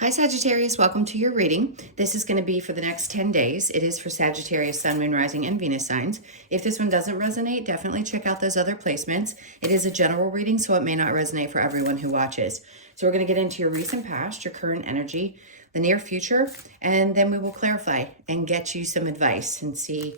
Hi Sagittarius, welcome to your reading. This is going to be for the next 10 days. It is for Sagittarius, Sun, Moon, Rising, and Venus signs. If this one doesn't resonate, definitely check out those other placements. It is a general reading, so it may not resonate for everyone who watches. So we're going to get into your recent past, your current energy, the near future, and then we will clarify and get you some advice and see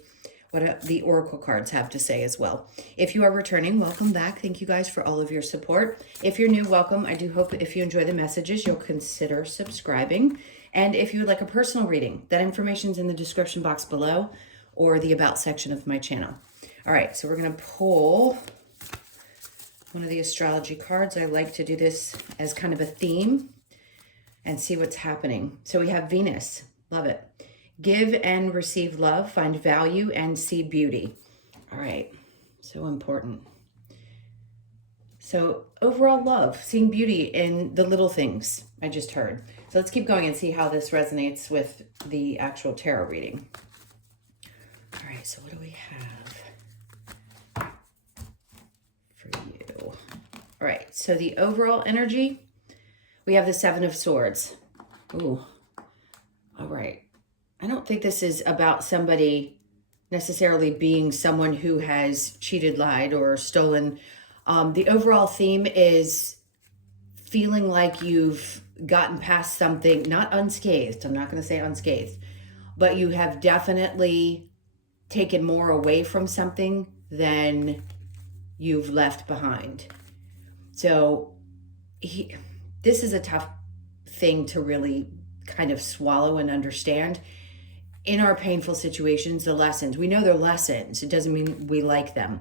what the oracle cards have to say as well. If you are returning, welcome back. Thank you guys for all of your support. If you're new, welcome. I do hope if you enjoy the messages, you'll consider subscribing. And if you would like a personal reading, that information's in the description box below or the about section of my channel. All right, so we're going to pull one of the astrology cards. I like to do this as kind of a theme and see what's happening. So we have Venus. Love it. Give and receive love, find value, and see beauty. All right, so important. So overall love, seeing beauty in the little things I just heard. So let's keep going and see how this resonates with the actual tarot reading. All right, so what do we have for you? All right, so the overall energy, we have the Seven of Swords. Ooh, all right. I don't think this is about somebody necessarily being someone who has cheated, lied, or stolen. The overall theme is feeling like you've gotten past something, not unscathed. I'm not going to say unscathed, but you have definitely taken more away from something than you've left behind. So this is a tough thing to really kind of swallow and understand. In our painful situations, the lessons, we know they're lessons. It doesn't mean we like them.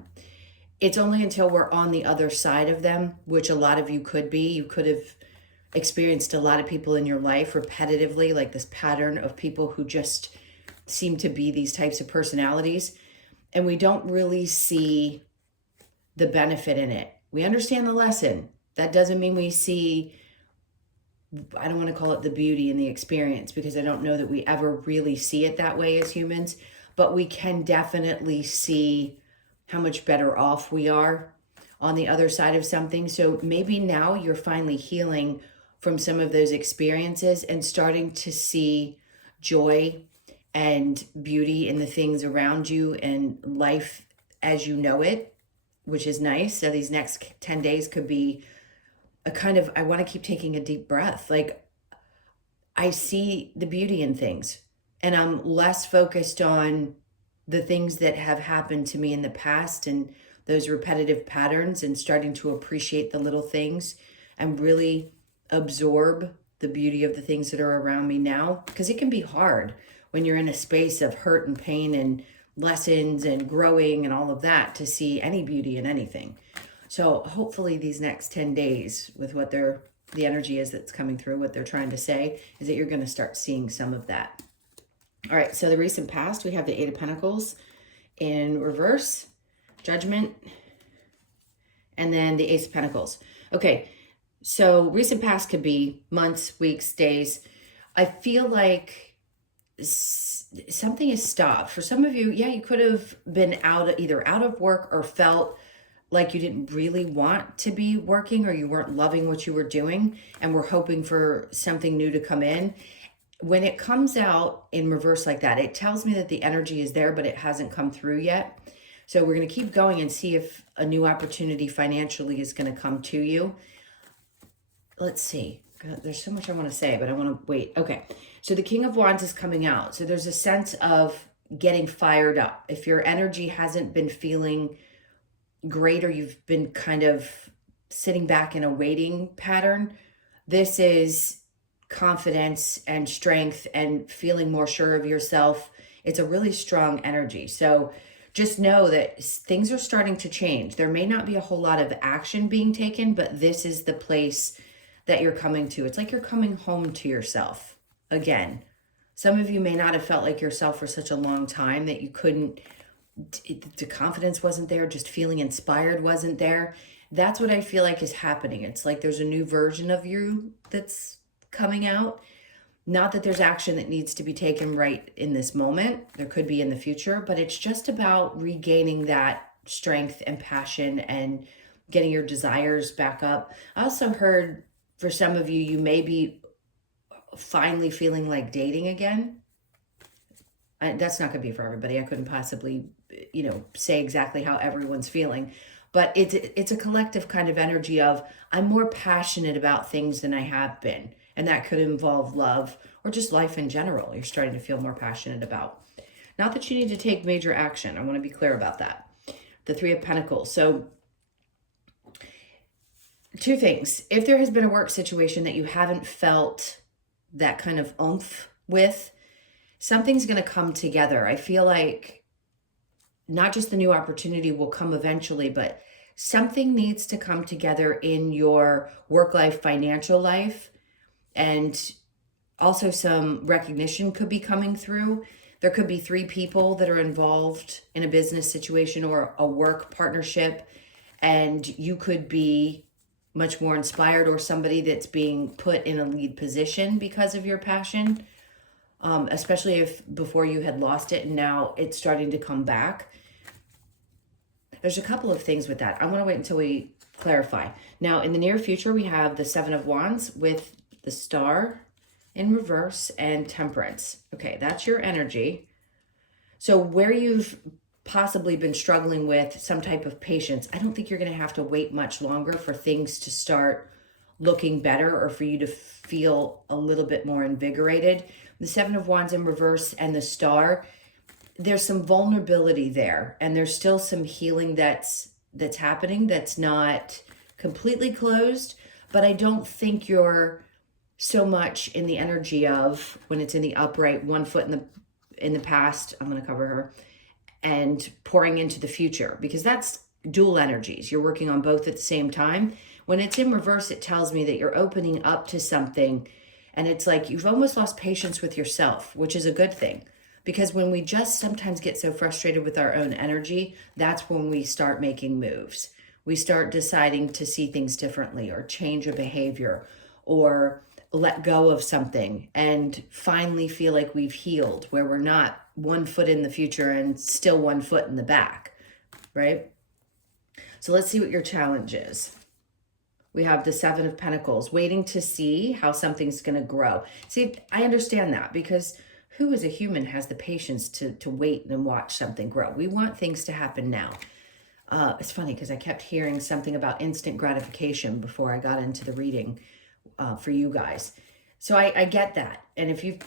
It's only until we're on the other side of them, which a lot of you could be. You could have experienced a lot of people in your life repetitively, like this pattern of people who just seem to be these types of personalities. And we don't really see the benefit in it. We understand the lesson. That doesn't mean we see, I don't want to call it the beauty in the experience, because I don't know that we ever really see it that way as humans, but we can definitely see how much better off we are on the other side of something. So maybe now you're finally healing from some of those experiences and starting to see joy and beauty in the things around you and life as you know it, which is nice. So these next 10 days could be a kind of, I want to keep taking a deep breath. Like, I see the beauty in things, and I'm less focused on the things that have happened to me in the past and those repetitive patterns, and starting to appreciate the little things and really absorb the beauty of the things that are around me now. Because it can be hard when you're in a space of hurt and pain and lessons and growing and all of that to see any beauty in anything. So hopefully these next 10 days with what the energy is that's coming through, what they're trying to say, is that you're going to start seeing some of that. All right, so the recent past, we have the Eight of Pentacles in reverse, Judgment, and then the Ace of Pentacles. Okay, so recent past could be months, weeks, days. I feel like something is stopped. For some of you, yeah, you could have been either out of work or felt like you didn't really want to be working, or you weren't loving what you were doing and were hoping for something new to come in. When it comes out in reverse like that, it tells me that the energy is there, but it hasn't come through yet. So we're going to keep going and see if a new opportunity financially is going to come to you. Let's see. God, there's so much I want to say, but I want to wait. Okay. So the King of Wands is coming out. So there's a sense of getting fired up. If your energy hasn't been feeling great, or you've been kind of sitting back in a waiting pattern, this is confidence and strength and feeling more sure of yourself. It's a really strong energy. So just know that things are starting to change. There may not be a whole lot of action being taken, but this is the place that you're coming to. It's like you're coming home to yourself again. Some of you may not have felt like yourself for such a long time that you couldn't, the confidence wasn't there, just feeling inspired wasn't there. That's what I feel like is happening. It's like there's a new version of you that's coming out. Not that there's action that needs to be taken right in this moment. There could be in the future, but it's just about regaining that strength and passion and getting your desires back up. I also heard for some of you, you may be finally feeling like dating again. That's not going to be for everybody. I couldn't possibly, say exactly how everyone's feeling. But it's a collective kind of energy of, I'm more passionate about things than I have been. And that could involve love or just life in general. You're starting to feel more passionate about. Not that you need to take major action. I want to be clear about that. The Three of Pentacles. So two things. If there has been a work situation that you haven't felt that kind of oomph with, something's going to come together. I feel like not just the new opportunity will come eventually, but something needs to come together in your work life, financial life, and also some recognition could be coming through. There could be three people that are involved in a business situation or a work partnership, and you could be much more inspired, or somebody that's being put in a lead position because of your passion, especially if before you had lost it and now it's starting to come back. There's a couple of things with that. I want to wait until we clarify. Now, in the near future, we have the Seven of Wands with the Star in reverse and Temperance. Okay, that's your energy. So where you've possibly been struggling with some type of patience, I don't think you're going to have to wait much longer for things to start looking better or for you to feel a little bit more invigorated. The Seven of Wands in reverse and the Star, there's some vulnerability there, and there's still some healing that's happening that's not completely closed, but I don't think you're so much in the energy of, when it's in the upright, one foot in the past, I'm going to cover her, and pouring into the future, because that's dual energies. You're working on both at the same time. When it's in reverse, it tells me that you're opening up to something, and it's like you've almost lost patience with yourself, which is a good thing. Because when we just sometimes get so frustrated with our own energy, that's when we start making moves. We start deciding to see things differently, or change a behavior, or let go of something and finally feel like we've healed, where we're not one foot in the future and still one foot in the back, right? So let's see what your challenge is. We have the Seven of Pentacles, waiting to see how something's going to grow. See, I understand that, because who as a human has the patience to wait and watch something grow? We want things to happen now. It's funny because I kept hearing something about instant gratification before I got into the reading for you guys. So I get that. And if you've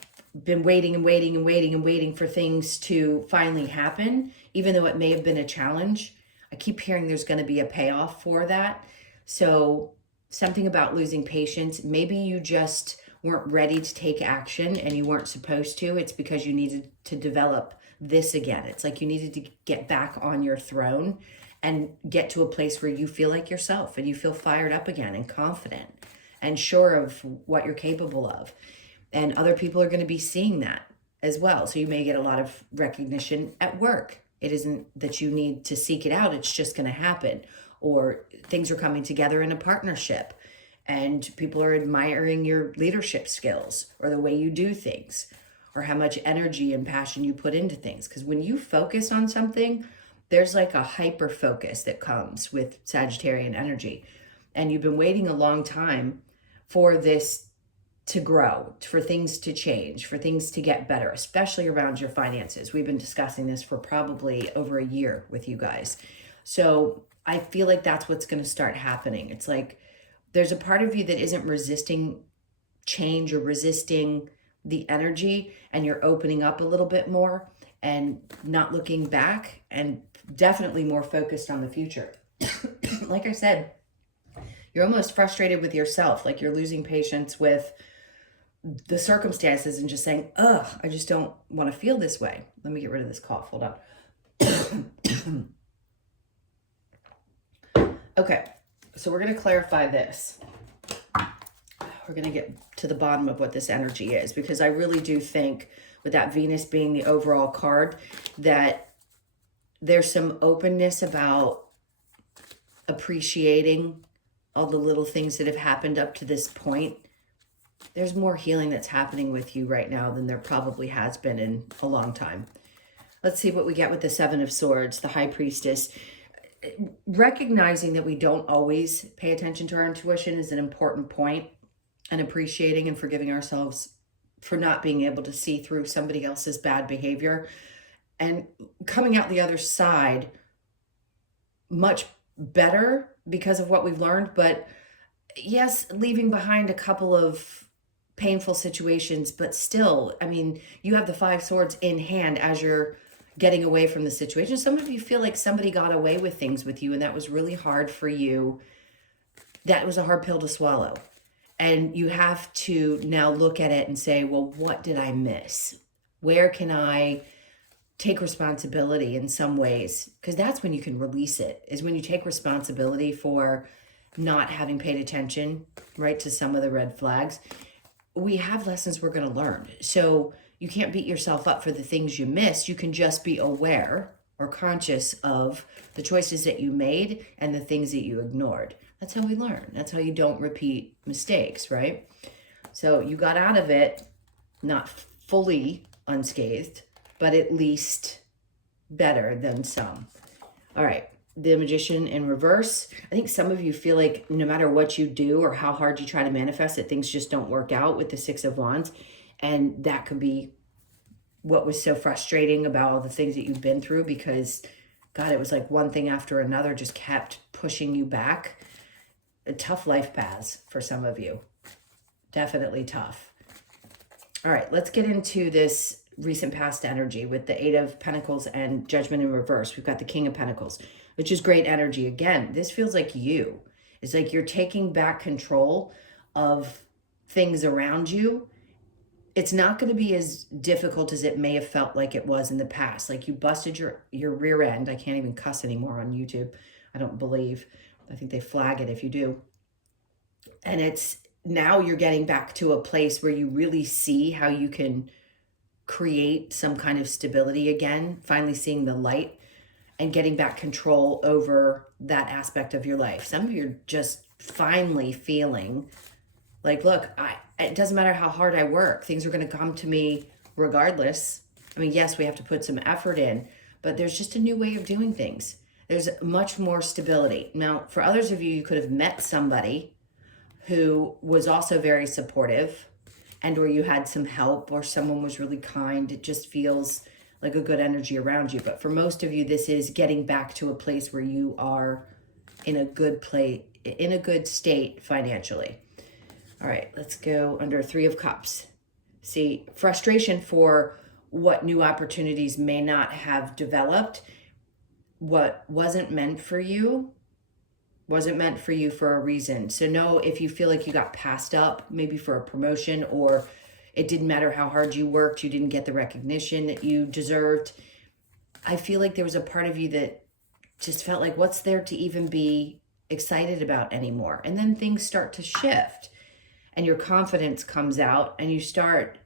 been waiting and waiting and waiting and waiting for things to finally happen, even though it may have been a challenge, I keep hearing there's going to be a payoff for that. So something about losing patience, maybe you just weren't ready to take action and you weren't supposed to. It's because you needed to develop this again. It's like you needed to get back on your throne and get to a place where you feel like yourself and you feel fired up again and confident and sure of what you're capable of. And other people are going to be seeing that as well. So you may get a lot of recognition at work. It isn't that you need to seek it out. It's just going to happen. Or things are coming together in a partnership and people are admiring your leadership skills or the way you do things or how much energy and passion you put into things. Because when you focus on something, there's like a hyper focus that comes with Sagittarian energy. And you've been waiting a long time for this to grow, for things to change, for things to get better, especially around your finances. We've been discussing this for probably over a year with you guys. So I feel like that's what's going to start happening. It's like there's a part of you that isn't resisting change or resisting the energy, and you're opening up a little bit more and not looking back, and definitely more focused on the future. Like I said, you're almost frustrated with yourself, like you're losing patience with the circumstances and just saying, ugh, I just don't want to feel this way. Let me get rid of this cough. Hold on. Okay, so we're going to clarify this. We're going to get to the bottom of what this energy is, because I really do think with that Venus being the overall card that there's some openness about appreciating all the little things that have happened up to this point. There's more healing that's happening with you right now than there probably has been in a long time. Let's see what we get with the Seven of Swords, the High Priestess. Recognizing that we don't always pay attention to our intuition is an important point. and appreciating and forgiving ourselves for not being able to see through somebody else's bad behavior, and coming out the other side much better because of what we've learned. But yes, leaving behind a couple of painful situations, but still, I mean, you have the 5 swords in hand as you're getting away from the situation. Some of you feel like somebody got away with things with you, and that was really hard for you. That was a hard pill to swallow. And you have to now look at it and say, well, what did I miss? Where can I take responsibility in some ways? Because that's when you can release it, is when you take responsibility for not having paid attention, right, to some of the red flags. We have lessons we're going to learn. So you can't beat yourself up for the things you missed. You can just be aware or conscious of the choices that you made and the things that you ignored. That's how we learn. That's how you don't repeat mistakes, right? So you got out of it, not fully unscathed, but at least better than some. All right, the Magician in reverse. I think some of you feel like no matter what you do or how hard you try to manifest it, things just don't work out with the 6 of Wands. And that could be what was so frustrating about all the things that you've been through, because, God, it was like one thing after another just kept pushing you back. A tough life paths for some of you. Definitely tough. All right, let's get into this recent past energy with the 8 of Pentacles and Judgment in reverse. We've got the King of Pentacles, which is great energy. Again, this feels like you. It's like you're taking back control of things around you. It's not going to be as difficult as it may have felt like it was in the past. Like you busted your rear end. I can't even cuss anymore on YouTube, I don't believe. I think they flag it if you do. And it's now you're getting back to a place where you really see how you can create some kind of stability again, finally seeing the light and getting back control over that aspect of your life. Some of you are just finally feeling like, look, it doesn't matter how hard I work. Things are going to come to me regardless. I mean, yes, we have to put some effort in, but there's just a new way of doing things. There's much more stability. Now, for others of you, you could have met somebody who was also very supportive, and or you had some help, or someone was really kind. It just feels like a good energy around you. But for most of you, this is getting back to a place where you are in a good place, in a good state financially. All right, let's go under 3 of Cups. See, frustration for what new opportunities may not have developed. What wasn't meant for you wasn't meant for you for a reason. So know if you feel like you got passed up, maybe for a promotion, or it didn't matter how hard you worked, you didn't get the recognition that you deserved. I feel like there was a part of you that just felt like, what's there to even be excited about anymore? And then things start to shift and your confidence comes out and you start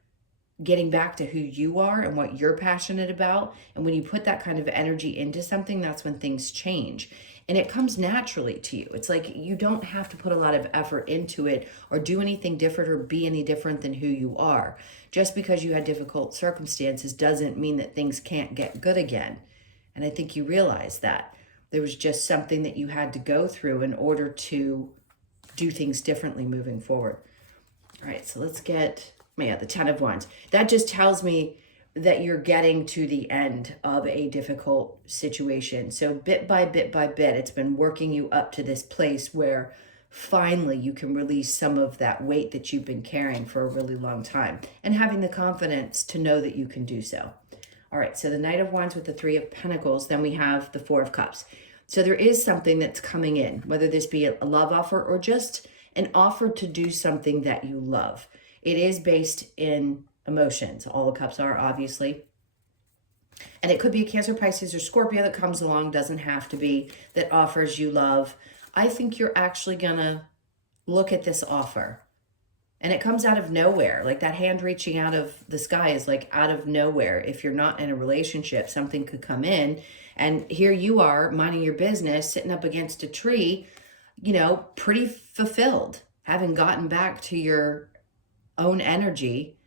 getting back to who you are and what you're passionate about. And when you put that kind of energy into something, that's when things change. And it comes naturally to you. It's like you don't have to put a lot of effort into it or do anything different or be any different than who you are. Just because you had difficult circumstances doesn't mean that things can't get good again. And I think you realize that. There was just something that you had to go through in order to do things differently moving forward. All right, so let's get, the 10 of Wands. That just tells me that you're getting to the end of a difficult situation. So bit by bit by bit, it's been working you up to this place where finally you can release some of that weight that you've been carrying for a really long time and having the confidence to know that you can do so. All right, so the Knight of Wands with the 3 of Pentacles, then we have the 4 of Cups. So there is something that's coming in, whether this be a love offer or just an offer to do something that you love. It is based in emotions. All the cups are, obviously. And it could be a Cancer, Pisces, or Scorpio that comes along. Doesn't have to be, that offers you love. I think you're actually going to look at this offer. And it comes out of nowhere. Like that hand reaching out of the sky is like out of nowhere. If you're not in a relationship, something could come in. And here you are minding your business, sitting up against a tree, pretty fulfilled, having gotten back to your own energy,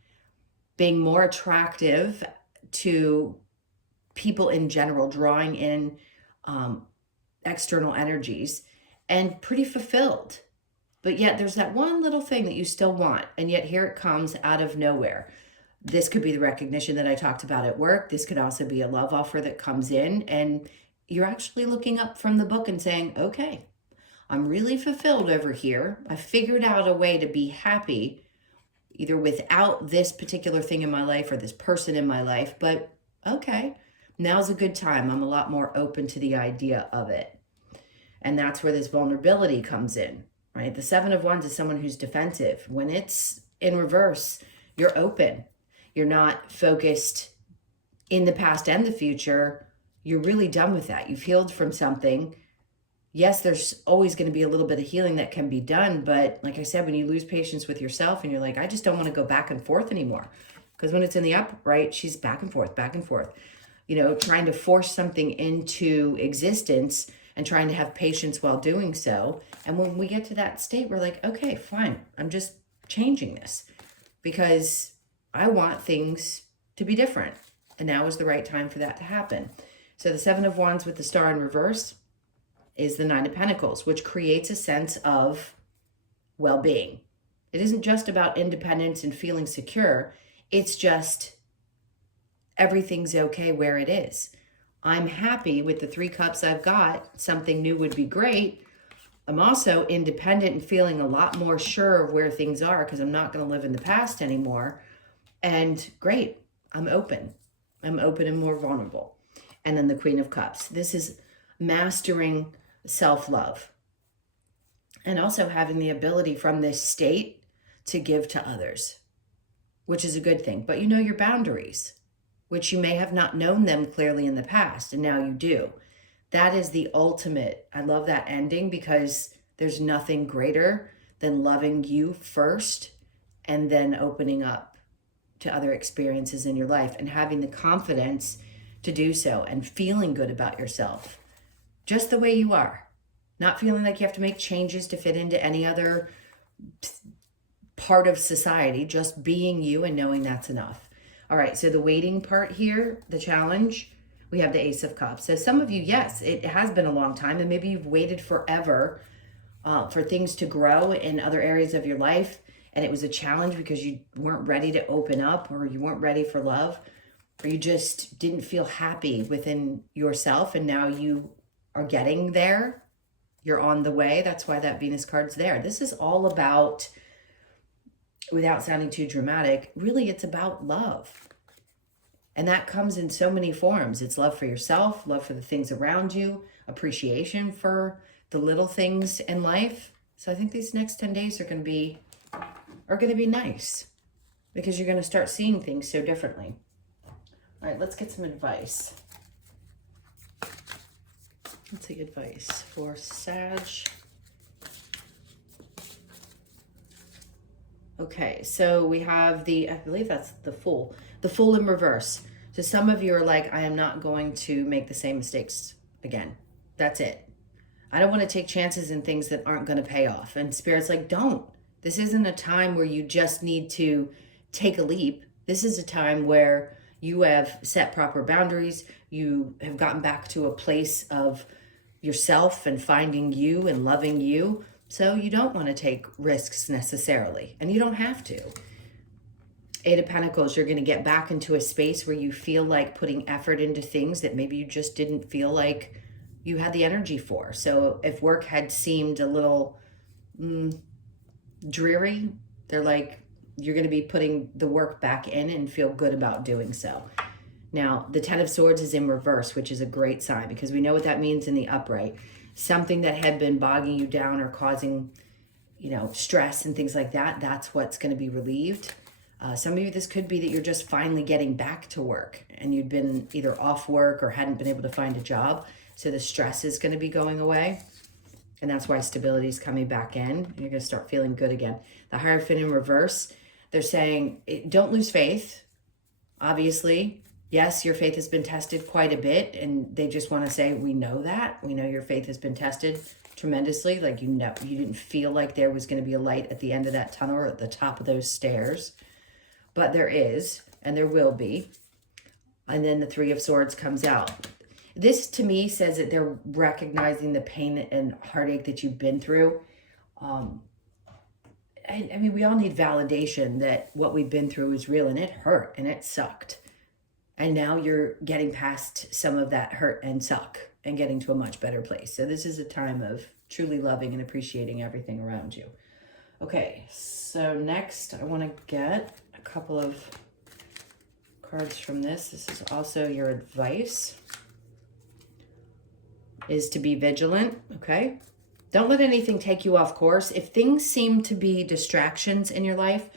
being more attractive to people in general, drawing in external energies, and pretty fulfilled. but yet there's that one little thing that you still want. And yet here it comes out of nowhere. This could be the recognition that I talked about at work. This could also be a love offer that comes in, and you're actually looking up from the book and saying, okay, I'm really fulfilled over here. I figured out a way to be happy either without this particular thing in my life or this person in my life, but okay, now's a good time. I'm a lot more open to the idea of it. And that's where this vulnerability comes in, right? The Seven of Wands is someone who's defensive. When it's in reverse, you're open. You're not focused in the past and the future. You're really done with that. You've healed from something. Yes, there's always going to be a little bit of healing that can be done. But like I said, when you lose patience with yourself and you're like, I just don't want to go back and forth anymore. Because when it's in the upright, she's back and forth, you know, trying to force something into existence and trying to have patience while doing so. And when we get to that state, we're like, okay, fine. I'm just changing this because I want things to be different. And now is the right time for that to happen. So the Seven of Wands with the Star in reverse is the Nine of Pentacles, which creates a sense of well-being. It isn't just about independence and feeling secure. It's just everything's okay where it is. I'm happy with the 3 cups I've got. Something new would be great. I'm also independent and feeling a lot more sure of where things are because I'm not going to live in the past anymore. And great, I'm open. I'm open and more vulnerable. And then the Queen of Cups. This is mastering self-love and also having the ability from this state to give to others, which is a good thing. But you know your boundaries, which you may have not known them clearly in the past, and now you do. That is the ultimate. I love that ending because there's nothing greater than loving you first and then opening up to other experiences in your life and having the confidence to do so and feeling good about yourself just the way you are, not feeling like you have to make changes to fit into any other part of society, just being you and knowing that's enough. All right, so the waiting part here, the challenge, we have the Ace of Cups. So some of you, yes, it has been a long time and maybe you've waited forever for things to grow in other areas of your life. And it was a challenge because you weren't ready to open up, or you weren't ready for love, or you just didn't feel happy within yourself. And now you are getting there. You're on the way. That's why that Venus card's there. This is all about, without sounding too dramatic, really it's about love. And that comes in so many forms. It's love for yourself, love for the things around you, appreciation for the little things in life. So I think these next 10 days are going to be nice because you're going to start seeing things so differently. All right, let's get some advice. Let's take advice for Sag. Okay, so we have I believe that's the Fool in reverse. So some of you are like, I am not going to make the same mistakes again. That's it. I don't want to take chances in things that aren't going to pay off. And Spirit's like, don't. This isn't a time where you just need to take a leap. This is a time where you have set proper boundaries. You have gotten back to a place of yourself and finding you and loving you. So you don't want to take risks necessarily, and you don't have to. Eight of Pentacles, you're going to get back into a space where you feel like putting effort into things that maybe you just didn't feel like you had the energy for. So if work had seemed a little dreary, they're like, you're going to be putting the work back in and feel good about doing so. Now, the Ten of Swords is in reverse, which is a great sign because we know what that means in the upright. Something that had been bogging you down or causing, stress and things like that, that's what's going to be relieved. Some of you, this could be that you're just finally getting back to work and you'd been either off work or hadn't been able to find a job. So the stress is going to be going away. And that's why stability is coming back in. You're going to start feeling good again. The Hierophant in reverse, they're saying, don't lose faith. Obviously, yes, your faith has been tested quite a bit. And they just want to say, we know that. We know your faith has been tested tremendously. Like, you didn't feel like there was going to be a light at the end of that tunnel or at the top of those stairs. But there is, and there will be. And then the Three of Swords comes out. This, to me, says that they're recognizing the pain and heartache that you've been through. I mean, we all need validation that what we've been through is real, and it hurt and it sucked. And now you're getting past some of that hurt and suck and getting to a much better place. So this is a time of truly loving and appreciating everything around you. Okay, so next I want to get a couple of cards from this. This is also your advice, is to be vigilant, okay? Don't let anything take you off course. If things seem to be distractions in your life,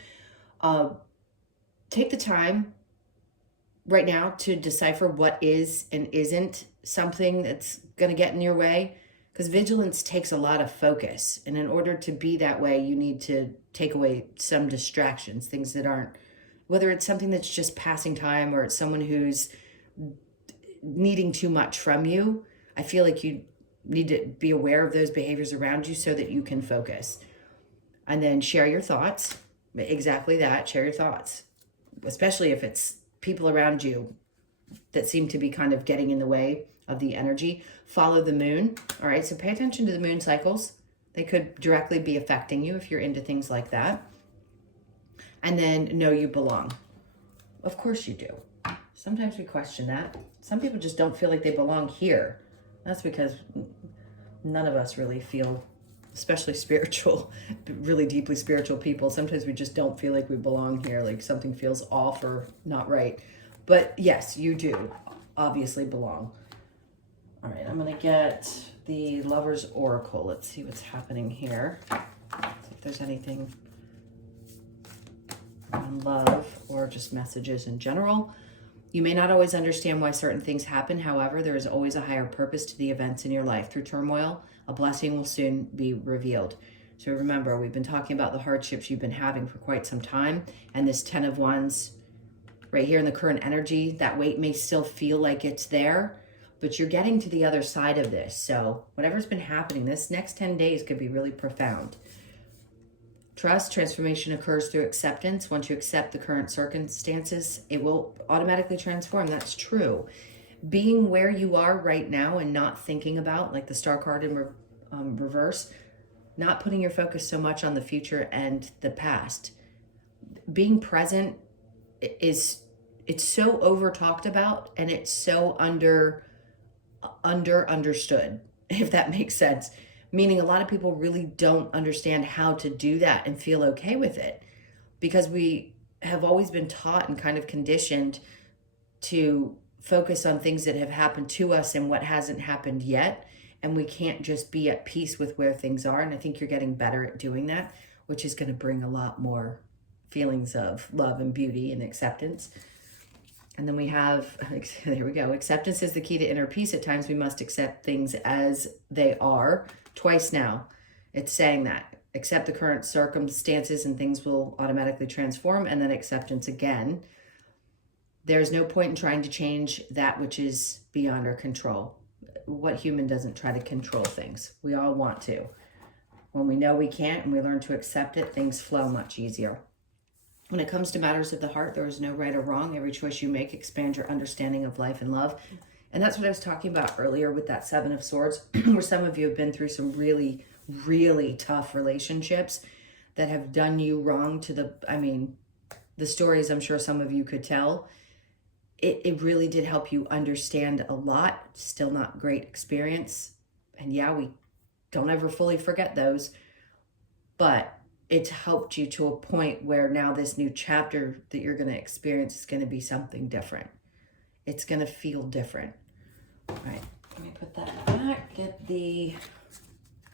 take the time right now to decipher what is and isn't something that's going to get in your way, because vigilance takes a lot of focus. And in order to be that way, you need to take away some distractions, things that aren't, whether it's something that's just passing time or it's someone who's needing too much from you. I feel like you need to be aware of those behaviors around you so that you can focus. And then share your thoughts. Exactly that. Share your thoughts, especially if it's people around you that seem to be kind of getting in the way of the energy. Follow the moon. All right, so pay attention to the moon cycles. They could directly be affecting you if you're into things like that. And then know you belong. Of course you do. Sometimes we question that. Some people just don't feel like they belong here. That's because none of us really feel, especially spiritual, really deeply spiritual people. Sometimes we just don't feel like we belong here, like something feels off or not right. But yes, you do obviously belong. All right, I'm going to get the Lover's Oracle. Let's see what's happening here. See if there's anything on love or just messages in general. You may not always understand why certain things happen. However, there is always a higher purpose to the events in your life. Through turmoil, a blessing will soon be revealed. So remember, we've been talking about the hardships you've been having for quite some time. And this 10 of Wands right here in the current energy, that weight may still feel like it's there, but you're getting to the other side of this. So whatever's been happening, this next 10 days could be really profound. Trust, transformation occurs through acceptance. Once you accept the current circumstances, it will automatically transform. That's true. Being where you are right now and not thinking about, like the Star card in reverse, not putting your focus so much on the future and the past. Being present it's so over talked about, and it's so understood, if that makes sense. Meaning a lot of people really don't understand how to do that and feel okay with it, because we have always been taught and kind of conditioned to focus on things that have happened to us and what hasn't happened yet. And we can't just be at peace with where things are. And I think you're getting better at doing that, which is going to bring a lot more feelings of love and beauty and acceptance. And then we have, there we go. Acceptance is the key to inner peace. At times we must accept things as they are. Twice now, it's saying that. Accept the current circumstances and things will automatically transform. And then acceptance again. There's no point in trying to change that which is beyond our control. What human doesn't try to control things? We all want to. When we know we can't and we learn to accept it, things flow much easier. When it comes to matters of the heart, there is no right or wrong. Every choice you make expands your understanding of life and love. And that's what I was talking about earlier with that Seven of Swords, where some of you have been through some really, really tough relationships that have done you wrong to the stories I'm sure some of you could tell. It really did help you understand a lot. Still not great experience. And yeah, we don't ever fully forget those. But it's helped you to a point where now this new chapter that you're going to experience is going to be something different. It's going to feel different. All right, let me put that back. Get the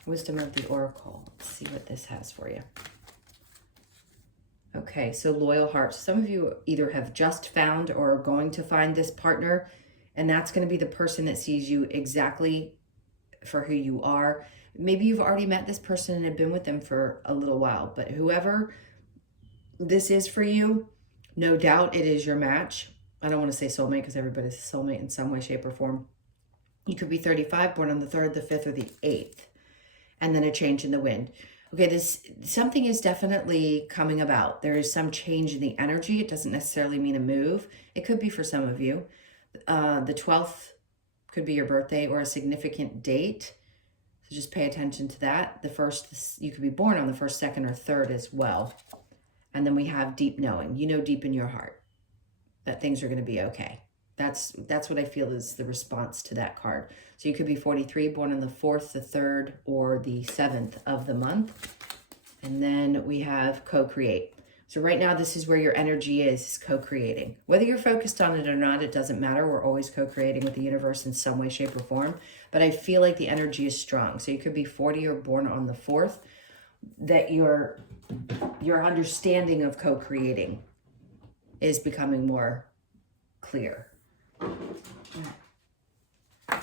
Wisdom of the Oracle. Let's see what this has for you. Okay, so loyal hearts. Some of you either have just found or are going to find this partner, and that's going to be the person that sees you exactly for who you are. Maybe you've already met this person and have been with them for a little while, but whoever this is for you, no doubt it is your match. I don't want to say soulmate because everybody's a soulmate in some way, shape, or form. You could be 35, born on the 3rd, the 5th, or the 8th, and then a change in the wind. Okay, something is definitely coming about. There is some change in the energy. It doesn't necessarily mean a move. It could be for some of you. The 12th could be your birthday or a significant date. So just pay attention to that. The first, you could be born on the 1st, 2nd, or 3rd as well. And then we have deep knowing. You know deep in your heart that things are going to be okay. That's what I feel is the response to that card. So you could be 43, born on the 4th, the 3rd, or the 7th of the month. And then we have co-create. So right now, this is where your energy is co-creating. Whether you're focused on it or not, it doesn't matter. We're always co-creating with the universe in some way, shape, or form. But I feel like the energy is strong. So you could be 40 or born on the 4th, that your understanding of co-creating is becoming more clear.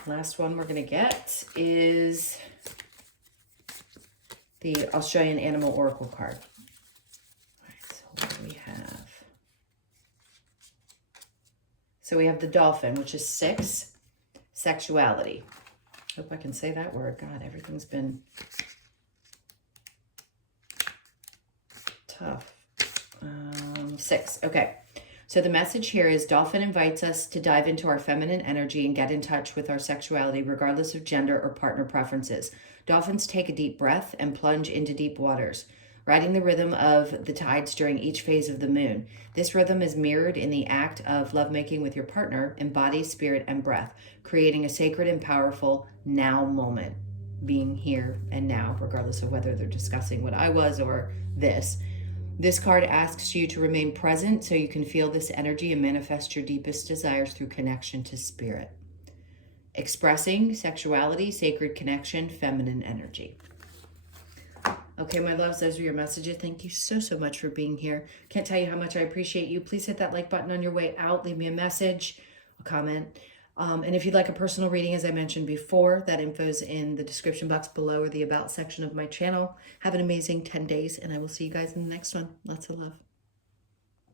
Last one we're going to get is the Australian Animal Oracle card. All right, so what do we have? So we have the dolphin, which is 6, sexuality. Hope I can say that word. God, everything's been tough. 6, okay. So the message here is dolphin invites us to dive into our feminine energy and get in touch with our sexuality, regardless of gender or partner preferences. Dolphins take a deep breath and plunge into deep waters, riding the rhythm of the tides during each phase of the moon. This rhythm is mirrored in the act of lovemaking with your partner in body, spirit, and breath, creating a sacred and powerful now moment, being here and now, regardless of whether they're discussing what I was or this. This card asks you to remain present so you can feel this energy and manifest your deepest desires through connection to spirit. Expressing sexuality, sacred connection, feminine energy. Okay, my loves, those are your messages. Thank you so, so much for being here. Can't tell you how much I appreciate you. Please hit that like button on your way out. Leave me a message, a comment. And if you'd like a personal reading, as I mentioned before, that info's in the description box below or the about section of my channel. Have an amazing 10 days, and I will see you guys in the next one. Lots of love.